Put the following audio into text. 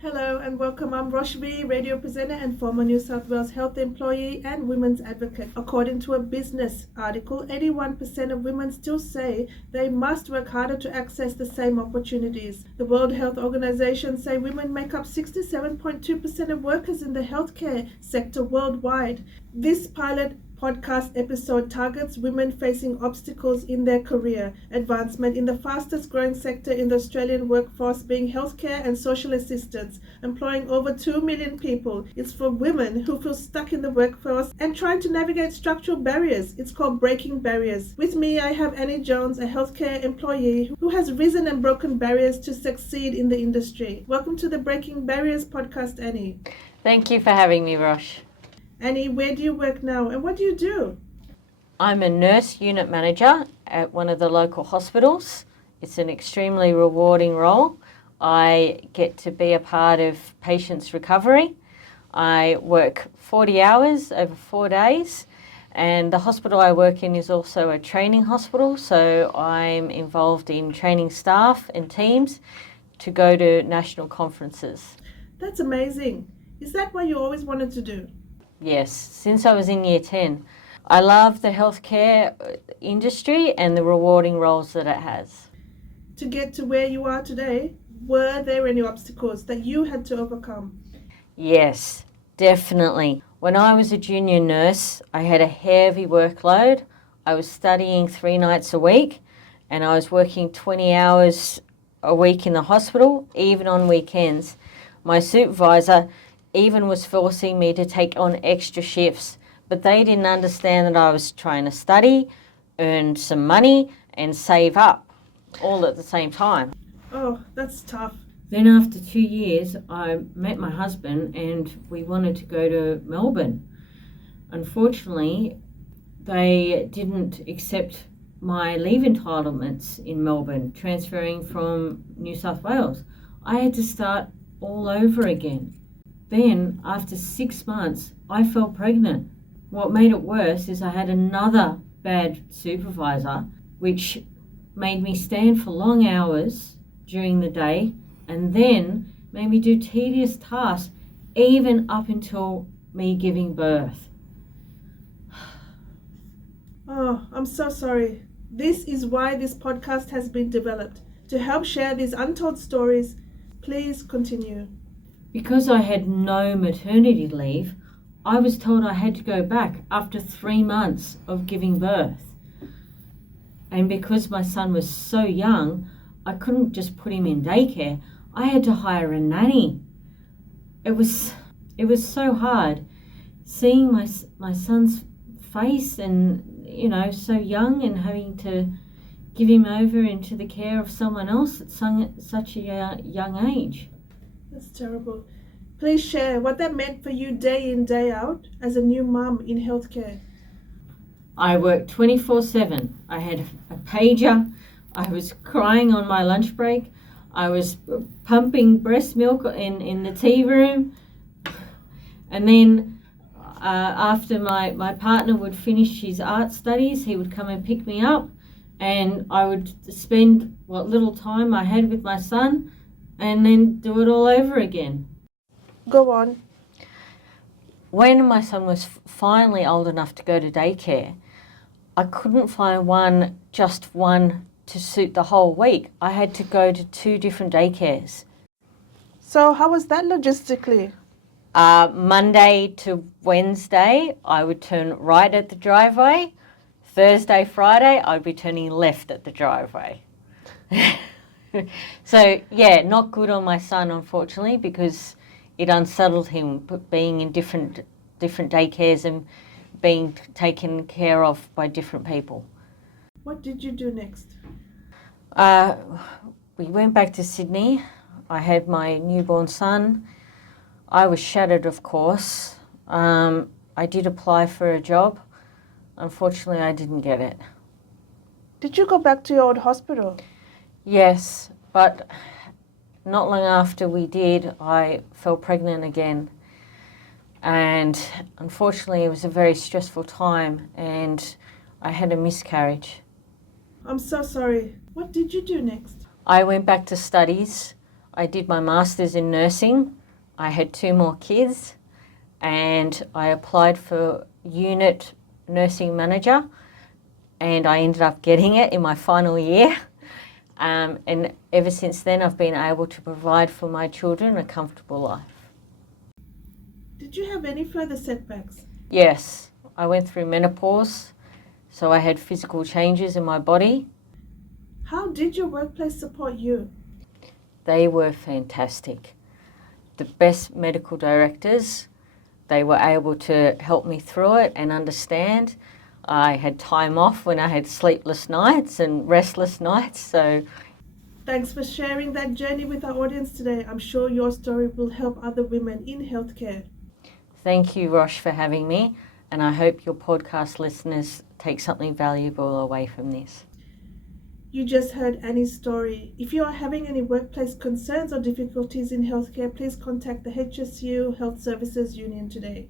Hello and welcome. I'm Roshvi, radio presenter and former New South Wales health employee and women's advocate. According to a business article, 81% of women still say they must work harder to access the same opportunities. The World Health Organization say women make up 67.2% of workers in the healthcare sector worldwide. This pilot podcast episode targets women facing obstacles in their career advancement in the fastest growing sector in the Australian workforce, being healthcare and social assistance, employing over 2 million people. It's for women who feel stuck in the workforce and trying to navigate structural barriers. It's called Breaking Barriers. With me, I have Annie Jones, a healthcare employee who has risen and broken barriers to succeed in the industry. Welcome to the Breaking Barriers podcast, Annie. Thank you for having me, Rosh. Annie, where do you work now and what do you do? I'm a nurse unit manager at one of the local hospitals. It's an extremely rewarding role. I get to be a part of patients' recovery. I work 40 hours over 4 days, and the hospital I work in is also a training hospital, so I'm involved in training staff and teams to go to national conferences. That's amazing. Is that what you always wanted to do? Yes, since I was in year 10. I love the healthcare industry and the rewarding roles that it has. To get to where you are today, were there any obstacles that you had to overcome? Yes, definitely. When I was a junior nurse, I had a heavy workload. I was studying 3 nights a week and I was working 20 hours a week in the hospital, even on weekends. My supervisor even was forcing me to take on extra shifts, but they didn't understand that I was trying to study, earn some money and save up all at the same time. Oh, that's tough. Then after 2 years, I met my husband and we wanted to go to Melbourne. Unfortunately, they didn't accept my leave entitlements in Melbourne, transferring from New South Wales. I had to start all over again. Then, after 6 months, I fell pregnant. What made it worse is I had another bad supervisor, which made me stand for long hours during the day and then made me do tedious tasks, even up until me giving birth. Oh, I'm so sorry. This is why this podcast has been developed, to help share these untold stories. Please continue. Because I had no maternity leave, I was told I had to go back after 3 months of giving birth. And because my son was so young, I couldn't just put him in daycare. I had to hire a nanny. It was so hard seeing my son's face and, so young, and having to give him over into the care of someone else at such a young age. That's terrible. Please share what that meant for you day in, day out as a new mum in healthcare. I worked 24/7. I had a pager. I was crying on my lunch break. I was pumping breast milk in the tea room. And then after my partner would finish his art studies, he would come and pick me up, and I would spend what little time I had with my son and then do it all over again. Go on. When my son was finally old enough to go to daycare, I couldn't find just one to suit the whole week. I had to go to 2 different daycares. So how was that logistically? Monday to Wednesday, I would turn right at the driveway. Thursday, Friday, I'd be turning left at the driveway. So, yeah, not good on my son, unfortunately, because it unsettled him being in different daycares and being taken care of by different people. What did you do next? We went back to Sydney. I had my newborn son. I was shattered, of course. I did apply for a job. Unfortunately, I didn't get it. Did you go back to your old hospital? Yes, but not long after we did, I fell pregnant again. And unfortunately, it was a very stressful time and I had a miscarriage. I'm so sorry. What did you do next? I went back to studies. I did my master's in nursing. I had 2 more kids, and I applied for unit nursing manager, and I ended up getting it in my final year. And ever since then, I've been able to provide for my children a comfortable life. Did you have any further setbacks? Yes, I went through menopause, so I had physical changes in my body. How did your workplace support you? They were fantastic. The best medical directors. They were able to help me through it and understand. I had time off when I had sleepless nights and restless nights. So Thanks for sharing that journey with our audience today. I'm sure your story will help other women in healthcare. thank you, Rosh, for having me. And I hope your podcast listeners take something valuable away from this. You just heard Annie's story. If you are having any workplace concerns or difficulties in healthcare, please contact the HSU Health Services Union today.